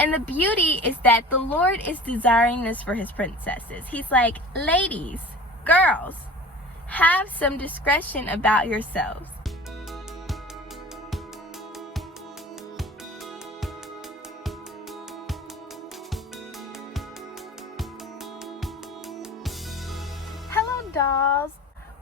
And the beauty is that the Lord is desiring this for his princesses. He's like, ladies, girls, have some discretion about yourselves. Hello, dolls.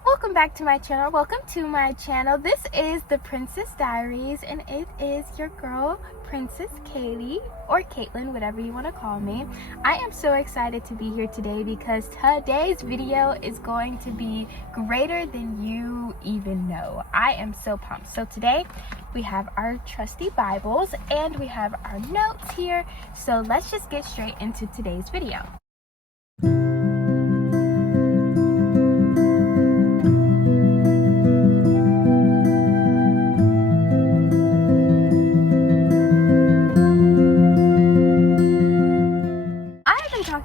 Welcome back to my channel. Welcome to my channel. This is the Princess Diaries, and it is your girl, Princess Katie, or Caitlin, whatever you want to call me. I am so excited to be here today because today's video is going to be greater than you even know. I am so pumped. So today we have our trusty Bibles and we have our notes here. So let's just get straight into today's video.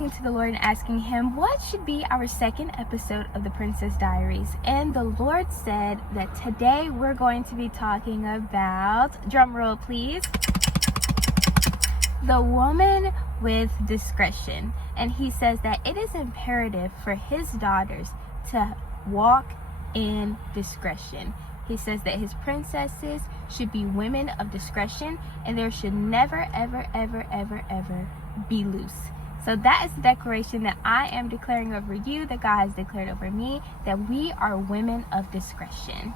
To the Lord and asking him what should be our second episode of the Princess Diaries, and the Lord said that today we're going to be talking about, drum roll please, the woman with discretion. And he says that it is imperative for his daughters to walk in discretion. He says that his princesses should be women of discretion, and there should never ever be loose. So that is the declaration that I am declaring over you, that God has declared over me, that we are women of discretion.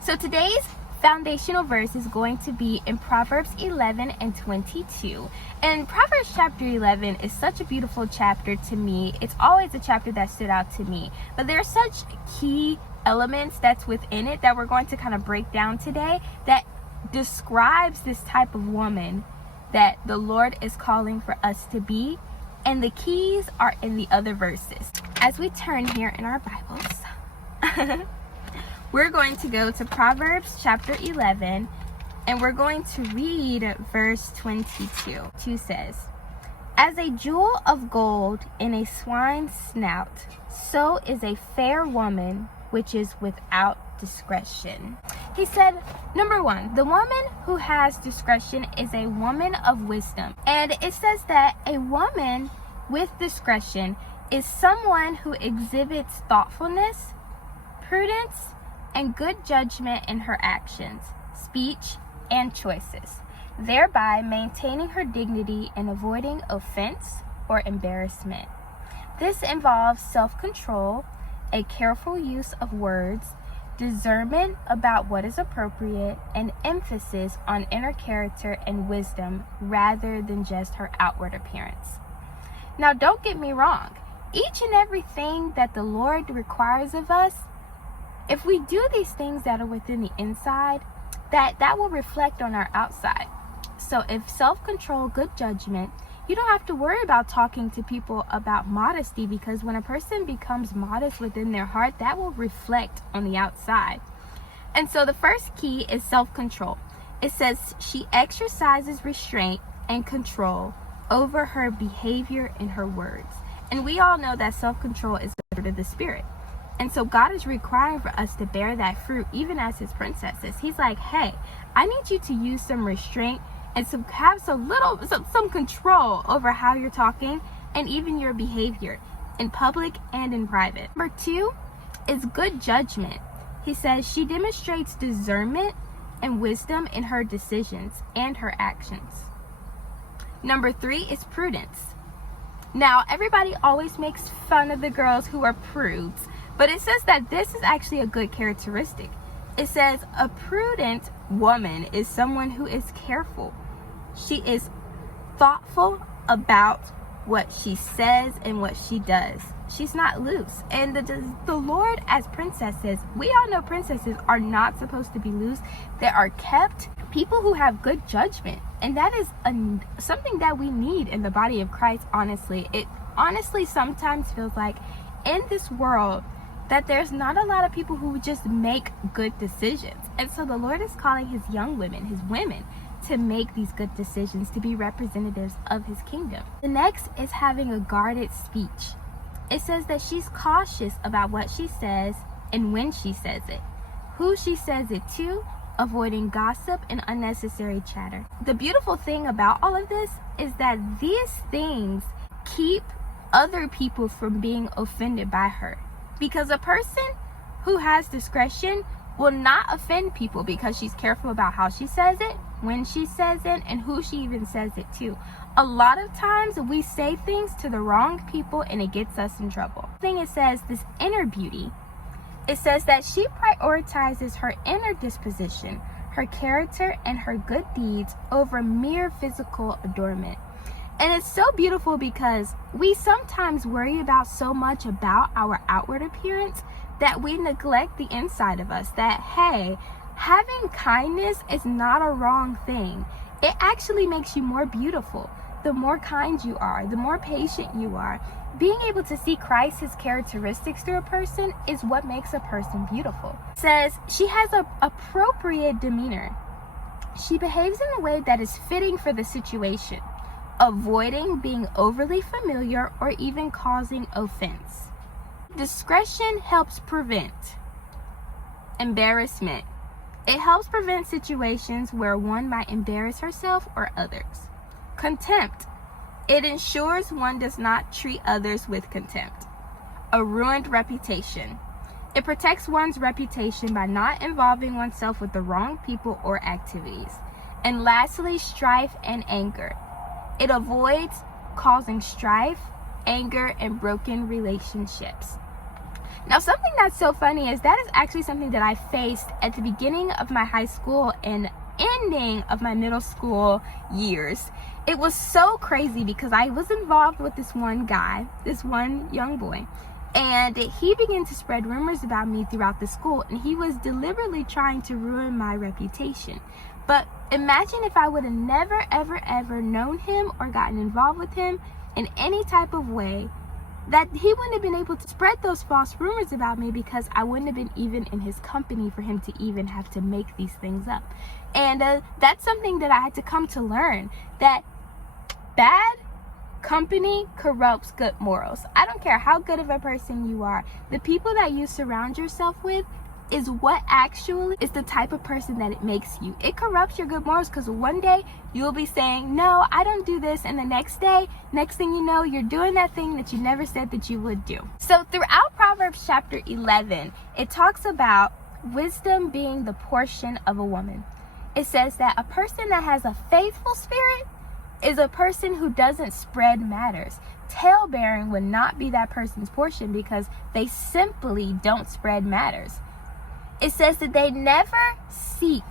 So today's foundational verse is going to be in Proverbs 11 and 22. And Proverbs chapter 11 is such a beautiful chapter to me. It's always a chapter that stood out to me. But there are such key elements that's within it that we're going to kind of break down today that describes this type of woman that the Lord is calling for us to be. And the keys are in the other verses. As we turn here in our Bibles, we're going to go to Proverbs chapter 11, and we're going to read verse 22. 2 says, "As a jewel of gold in a swine's snout, so is a fair woman which is without discretion." He said, number one, the woman who has discretion is a woman of wisdom. And it says that a woman with discretion is someone who exhibits thoughtfulness, prudence, and good judgment in her actions, speech, and choices, thereby maintaining her dignity and avoiding offense or embarrassment. This involves self-control, a careful use of words, discernment about what is appropriate, and emphasis on inner character and wisdom rather than just her outward appearance. Now, don't get me wrong. Each and everything that the Lord requires of us, if we do these things that are within the inside, that will reflect on our outside. So if self-control, good judgment, you don't have to worry about talking to people about modesty, because when a person becomes modest within their heart, that will reflect on the outside. And so the first key is self-control. It says she exercises restraint and control over her behavior and her words. And we all know that self-control is the fruit of the Spirit. And so God is requiring for us to bear that fruit even as his princesses. He's like, hey, I need you to use some restraint and have some control over how you're talking and even your behavior in public and in private. Number two is good judgment. He says she demonstrates discernment and wisdom in her decisions and her actions. Number three is prudence. Now, everybody always makes fun of the girls who are prudes, but it says that this is actually a good characteristic. It says a prudent woman is someone who is careful. She is thoughtful about what she says and what she does. She's not loose. And the Lord, as princesses, we all know princesses are not supposed to be loose. They are kept. People who have good judgment. And that is something that we need in the body of Christ, honestly. It honestly sometimes feels like in this world that there's not a lot of people who just make good decisions. And so the Lord is calling his young women, his women, to make these good decisions, to be representatives of his kingdom. The next is having a guarded speech. It says that she's cautious about what she says and when she says it, who she says it to, avoiding gossip and unnecessary chatter. The beautiful thing about all of this is that these things keep other people from being offended by her. Because a person who has discretion will not offend people because she's careful about how she says it, when she says it, and who she even says it to. A lot of times we say things to the wrong people and it gets us in trouble. It says this inner beauty. It says that she prioritizes her inner disposition, her character, and her good deeds over mere physical adornment. And it's so beautiful because we sometimes worry about so much about our outward appearance that we neglect the inside of us. That, hey, having kindness is not a wrong thing. It actually makes you more beautiful. The more kind you are, the more patient you are. Being able to see Christ's characteristics through a person is what makes a person beautiful. It says she has an appropriate demeanor. She behaves in a way that is fitting for the situation, avoiding being overly familiar or even causing offense. Discretion helps prevent embarrassment. It helps prevent situations where one might embarrass herself or others. Contempt. It ensures one does not treat others with contempt. A ruined reputation. It protects one's reputation by not involving oneself with the wrong people or activities. And lastly, strife and anger. It avoids causing strife, anger, and broken relationships. Now, something that's so funny is that is actually something that I faced at the beginning of my high school and ending of my middle school years. It was so crazy because I was involved with this one guy, this one young boy, and he began to spread rumors about me throughout the school, and he was deliberately trying to ruin my reputation. But imagine if I would have never, ever known him or gotten involved with him in any type of way, that he wouldn't have been able to spread those false rumors about me because I wouldn't have been even in his company for him to even have to make these things up. And that's something that I had to come to learn, that bad company corrupts good morals. I don't care how good of a person you are. The people that you surround yourself with is what actually is the type of person that it makes you. It corrupts your good morals because one day you'll be saying, no, I don't do this. And the next day, next thing you know, you're doing that thing that you never said that you would do. So throughout Proverbs chapter 11, it talks about wisdom being the portion of a woman. It says that a person that has a faithful spirit is a person who doesn't spread matters. Talebearing would not be that person's portion because they simply don't spread matters. It says that they never seek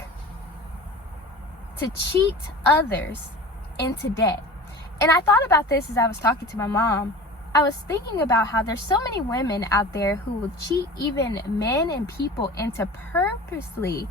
to cheat others into debt. And I thought about this as I was talking to my mom. I was thinking about how there's so many women out there who will cheat even men and people into purposely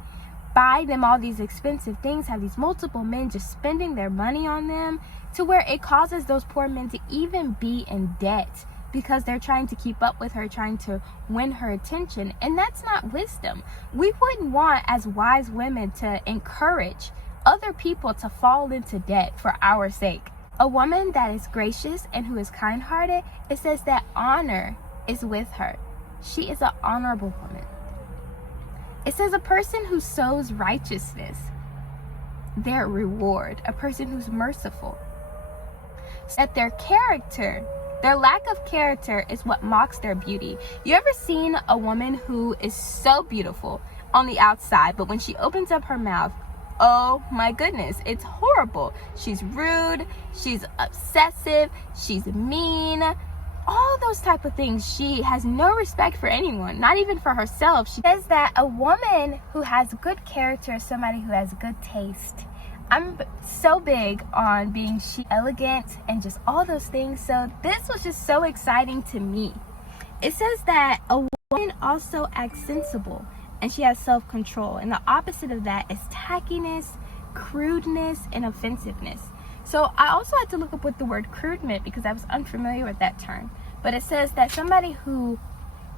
buy them all these expensive things, have these multiple men just spending their money on them to where it causes those poor men to even be in debt because they're trying to keep up with her, trying to win her attention. And that's not wisdom. We wouldn't want, as wise women, to encourage other people to fall into debt for our sake. A woman that is gracious and who is kind-hearted, it says that honor is with her. She is an honorable woman. It says a person who sows righteousness, their reward. A person who's merciful. That their character, their lack of character is what mocks their beauty. You ever seen a woman who is so beautiful on the outside, but when she opens up her mouth, oh my goodness, it's horrible. She's rude, she's obsessive, she's mean, all those type of things. She has no respect for anyone, not even for herself. She says that a woman who has good character is somebody who has good taste. I'm so big on being chic, elegant, and just all those things. So this was just so exciting to me. It says that a woman also acts sensible and she has self-control. And the opposite of that is tackiness, crudeness, and offensiveness. So I also had to look up what the word crude meant because I was unfamiliar with that term. But it says that somebody who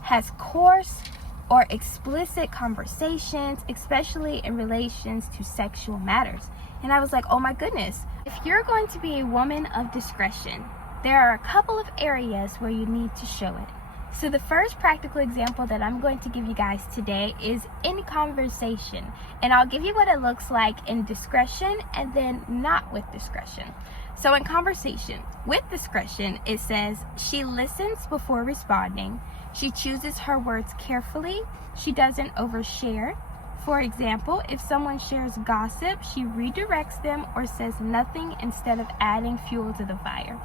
has coarse or explicit conversations, especially in relations to sexual matters. And I was like, oh my goodness. If you're going to be a woman of discretion, there are a couple of areas where you need to show it. So the first practical example that I'm going to give you guys today is in conversation. And I'll give you what it looks like in discretion and then not with discretion. So in conversation, with discretion, it says she listens before responding. She chooses her words carefully. She doesn't overshare. For example, if someone shares gossip, she redirects them or says nothing instead of adding fuel to the fire.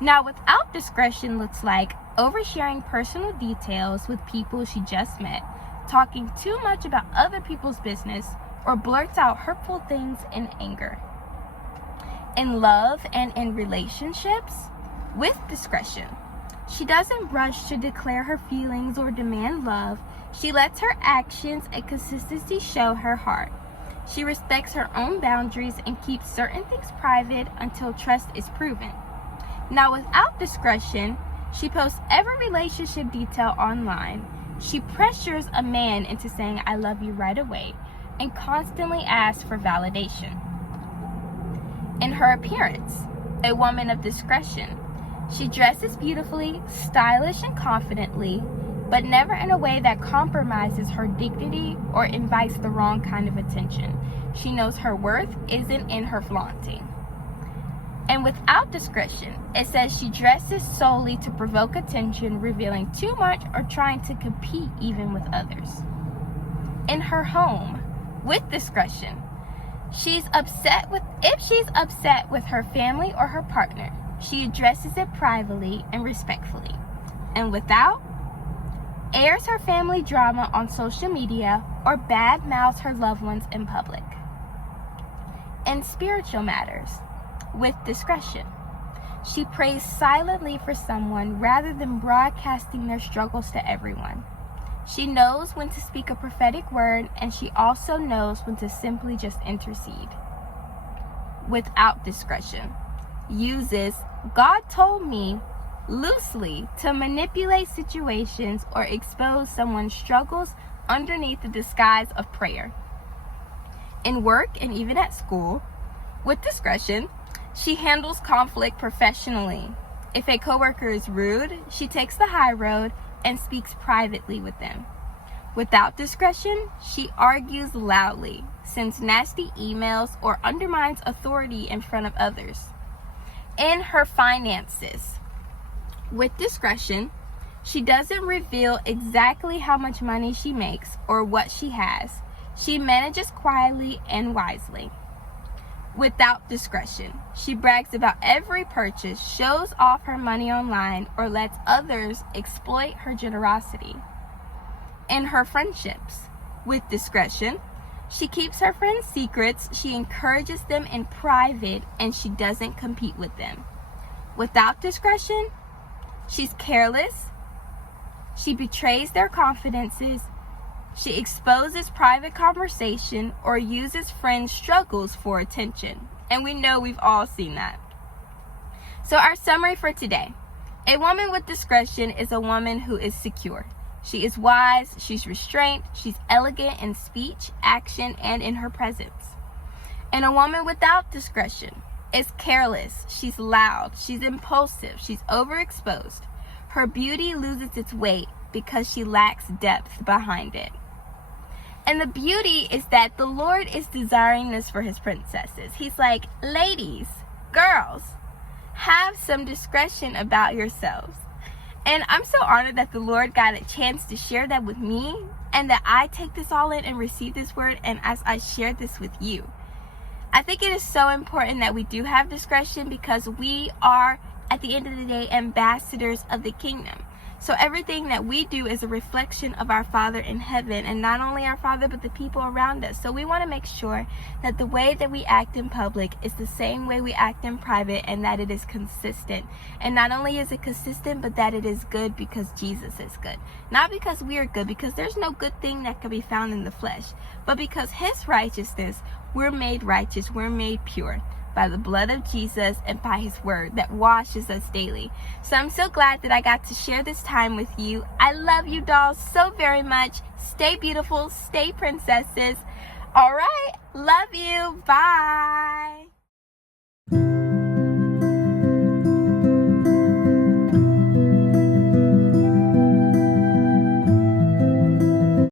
Now, without discretion looks like oversharing personal details with people she just met, talking too much about other people's business, or blurts out hurtful things in anger. In love and in relationships, with discretion, she doesn't rush to declare her feelings or demand love. She lets her actions and consistency show her heart. She respects her own boundaries and keeps certain things private until trust is proven. Now, without discretion, she posts every relationship detail online. She pressures a man into saying, "I love you" right away, and constantly asks for validation. In her appearance, a woman of discretion. She dresses beautifully, stylish and confidently, but never in a way that compromises her dignity or invites the wrong kind of attention. She knows her worth isn't in her flaunting. And without discretion, it says she dresses solely to provoke attention, revealing too much or trying to compete even with others. In her home, with discretion, if she's upset with her family or her partner, she addresses it privately and respectfully. And without, airs her family drama on social media or badmouths her loved ones in public. In spiritual matters, with discretion, she prays silently for someone rather than broadcasting their struggles to everyone. She knows when to speak a prophetic word, and she also knows when to simply just intercede. Without discretion, uses "God told me" loosely to manipulate situations or expose someone's struggles underneath the disguise of prayer. In work and even at school, with discretion, she handles conflict professionally. If a coworker is rude, she takes the high road and speaks privately with them. Without discretion, she argues loudly, sends nasty emails, or undermines authority in front of others. In her finances, with discretion, she doesn't reveal exactly how much money she makes or what she has. She manages quietly and wisely. Without discretion, she brags about every purchase, shows off her money online, or lets others exploit her generosity. In her friendships, with discretion, she keeps her friends' secrets, she encourages them in private, and she doesn't compete with them. Without discretion, she's careless, she betrays their confidences, she exposes private conversation or uses friends' struggles for attention. And we know we've all seen that. So our summary for today. A woman with discretion is a woman who is secure. She is wise, she's restrained, she's elegant in speech, action, and in her presence. And a woman without discretion is careless, she's loud, she's impulsive, she's overexposed. Her beauty loses its weight because she lacks depth behind it. And the beauty is that the Lord is desiring this for his princesses. He's like, ladies, girls, have some discretion about yourselves. And I'm so honored that the Lord got a chance to share that with me, and that I take this all in and receive this word, and as I share this with you. I think it is so important that we do have discretion, because we are, at the end of the day, ambassadors of the kingdom. So everything that we do is a reflection of our Father in heaven, and not only our Father, but the people around us. So we want to make sure that the way that we act in public is the same way we act in private, and that it is consistent. And not only is it consistent, but that it is good because Jesus is good. Not because we are good, because there's no good thing that can be found in the flesh, but because his righteousness, we're made righteous, we're made pure by the blood of Jesus and by his word that washes us daily. So I'm so glad that I got to share this time with you. I love you, dolls, so very much. Stay beautiful, stay princesses. All right, love you. Bye.